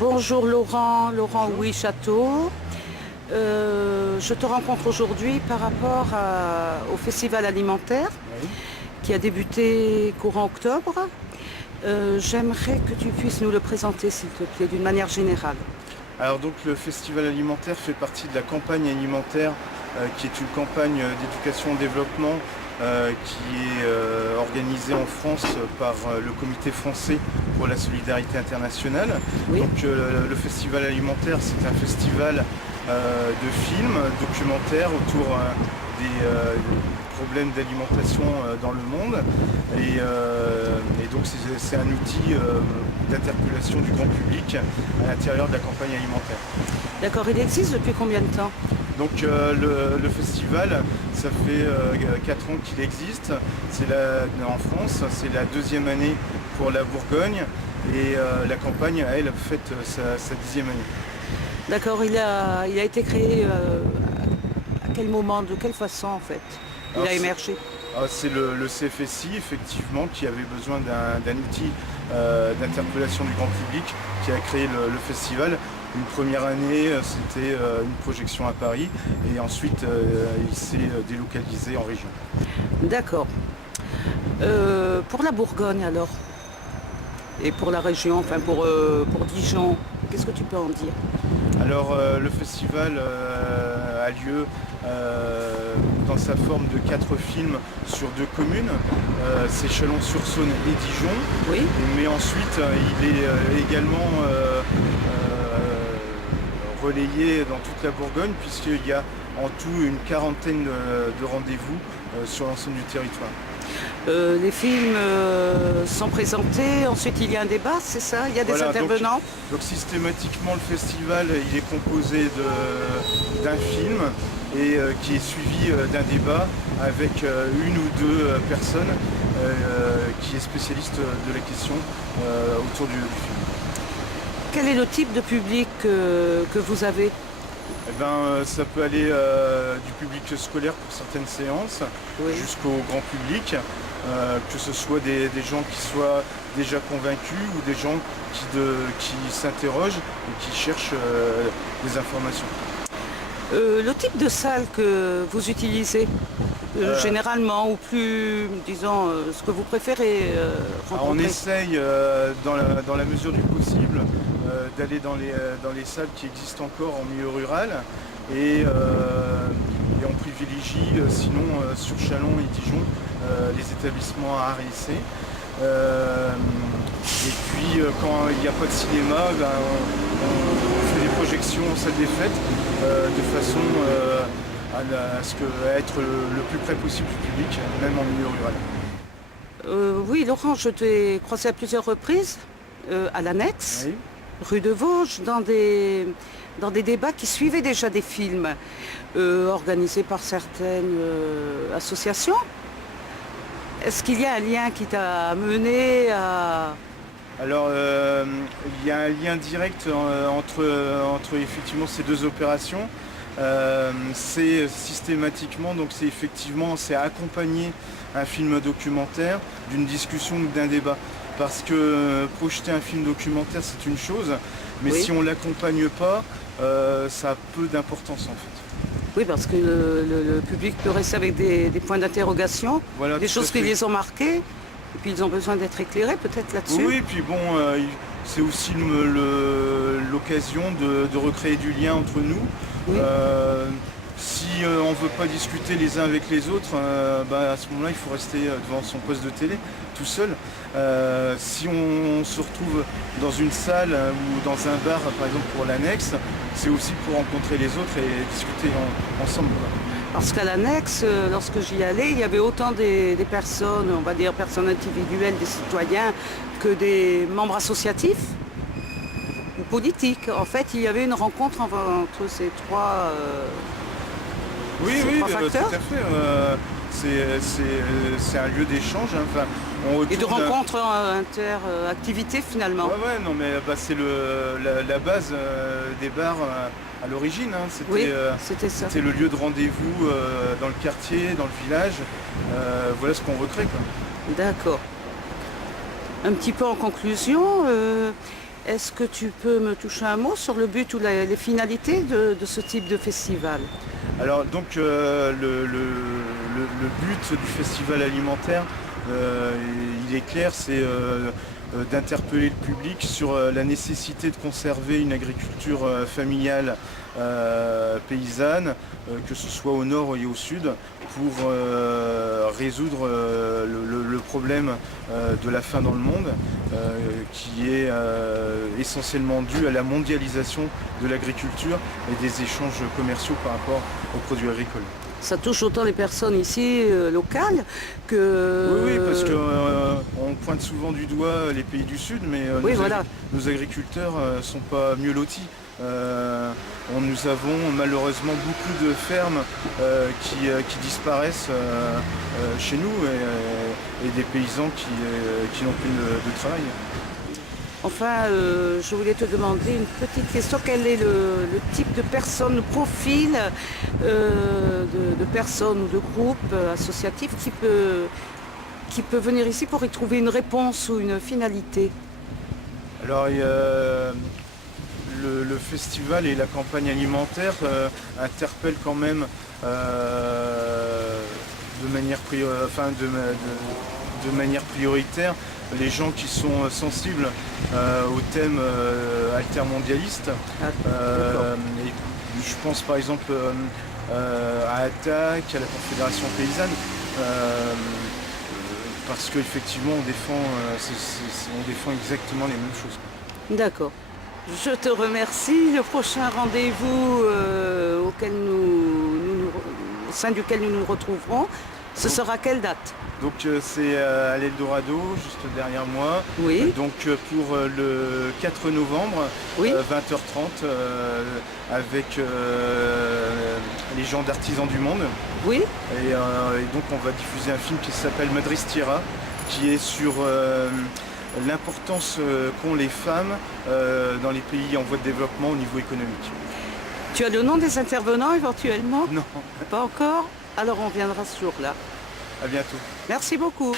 Bonjour Laurent, Oui Château. Je te rencontre aujourd'hui par rapport au festival alimentaire qui a débuté courant octobre. J'aimerais que tu puisses nous le présenter s'il te plaît d'une manière générale. Alors donc le festival alimentaire fait partie de la campagne alimentaire qui est une campagne d'éducation au développement qui est organisée en France par le Comité français pour la solidarité internationale. Oui. Donc le festival alimentaire, c'est un festival de films documentaires autour des problèmes d'alimentation dans le monde et donc c'est un outil d'interpellation du grand public à l'intérieur de la campagne alimentaire. D'accord, il existe depuis combien de temps? Donc le festival, ça fait 4 ans qu'il existe, en France, c'est la 2e année pour la Bourgogne et la campagne, elle, fête sa 10e année. D'accord, il a été créé à quel moment, de quelle façon en fait il a émergé? C'est le CFSI, effectivement, qui avait besoin d'un outil d'interpellation du grand public, qui a créé le festival. Une première année, c'était une projection à Paris, et ensuite, il s'est délocalisé en région. D'accord. Pour la Bourgogne alors, et pour la région, enfin pour Dijon, qu'est-ce que tu peux en dire? Alors le festival a lieu dans sa forme de 4 films sur 2 communes, c'est Chalon-sur-Saône et Dijon. Oui. Mais ensuite il est également relayé dans toute la Bourgogne puisqu'il y a en tout une 40aine de rendez-vous sur l'ensemble du territoire. Les films sont présentés, ensuite il y a un débat, c'est ça? Il y a des intervenants? Donc systématiquement le festival il est composé d'un film et qui est suivi d'un débat avec une ou deux personnes qui est spécialiste de la question autour du film. Quel est le type de public que vous avez? Ça peut aller du public scolaire pour certaines séances, oui, jusqu'au grand public, que ce soit des gens qui soient déjà convaincus ou des gens qui s'interrogent et qui cherchent des informations. Le type de salle que vous utilisez généralement, ou plus, disons, ce que vous préférez rencontrer? On essaye, dans la mesure du possible, d'aller dans les salles qui existent encore en milieu rural et on privilégie sinon sur Chalon et Dijon les établissements à art et essai. Et puis quand il n'y a pas de cinéma, on fait des projections en salle des fêtes de façon à être le plus près possible du public, même en milieu rural. Oui, Laurent, je t'ai croisé à plusieurs reprises à l'Annexe. Oui. Rue de Vosges, dans des débats qui suivaient déjà des films organisés par certaines associations. Est-ce qu'il y a un lien qui t'a mené à... Alors, il y a un lien direct entre effectivement ces deux opérations. C'est systématiquement, donc c'est accompagner un film documentaire d'une discussion ou d'un débat. Parce que projeter un film documentaire, c'est une chose, mais oui, si on ne l'accompagne pas, ça a peu d'importance en fait. Oui, parce que le public peut rester avec des points d'interrogation, voilà, des choses qui les ont marquées, et puis ils ont besoin d'être éclairés peut-être là-dessus. Oui, et puis bon, c'est aussi l'occasion de recréer du lien entre nous. Oui. Si on ne veut pas discuter les uns avec les autres, à ce moment-là, il faut rester devant son poste de télé, tout seul. Si on se retrouve dans une salle ou dans un bar, par exemple pour l'Annexe, c'est aussi pour rencontrer les autres et discuter ensemble. Parce qu'à l'Annexe, lorsque j'y allais, il y avait autant des personnes, on va dire personnes individuelles, des citoyens, que des membres associatifs ou politiques. En fait, il y avait une rencontre entre ces trois... Oui, tout à fait. C'est un lieu d'échange. Hein. Enfin, et de rencontres inter-activités finalement. Ouais, non, mais c'est la base des bars à l'origine. Hein. C'était ça. C'était le lieu de rendez-vous dans le quartier, dans le village. Voilà ce qu'on recrée. D'accord. Un petit peu en conclusion, est-ce que tu peux me toucher un mot sur le but ou les finalités de ce type de festival? Alors donc le but du festival alimentaire, il est clair, c'est d'interpeller le public sur la nécessité de conserver une agriculture familiale paysanne, que ce soit au nord et au sud, pour résoudre le problème de la faim dans le monde, qui est essentiellement dû à la mondialisation de l'agriculture et des échanges commerciaux par rapport aux produits agricoles. Ça touche autant les personnes ici locales que... Oui, parce qu'on pointe souvent du doigt les pays du Sud, mais oui, voilà. nos agriculteurs ne sont pas mieux lotis. Nous avons malheureusement beaucoup de fermes qui disparaissent chez nous et des paysans qui n'ont plus de travail. Enfin, je voulais te demander une petite question. Quel est le type de personne, le profil de personnes ou de groupes associatifs qui peut venir ici pour y trouver une réponse ou une finalité? Alors, le festival et la campagne alimentaire interpellent quand même de manière prioritaire les gens qui sont sensibles au thème altermondialiste. Je pense par exemple à ATTAC, à la Confédération paysanne, parce qu'effectivement on défend exactement les mêmes choses. D'accord. Je te remercie. Le prochain rendez-vous au sein duquel nous nous retrouverons, ce sera quelle date? Donc c'est à l'Eldorado, juste derrière moi. Oui. Donc pour le 4 novembre, oui. 20h30, avec les gens d'Artisans du Monde. Oui. Et donc on va diffuser un film qui s'appelle Madristira, qui est sur l'importance qu'ont les femmes dans les pays en voie de développement au niveau économique. Tu as le nom des intervenants éventuellement? Non. Pas encore? Alors on viendra sur là. À bientôt. Merci beaucoup.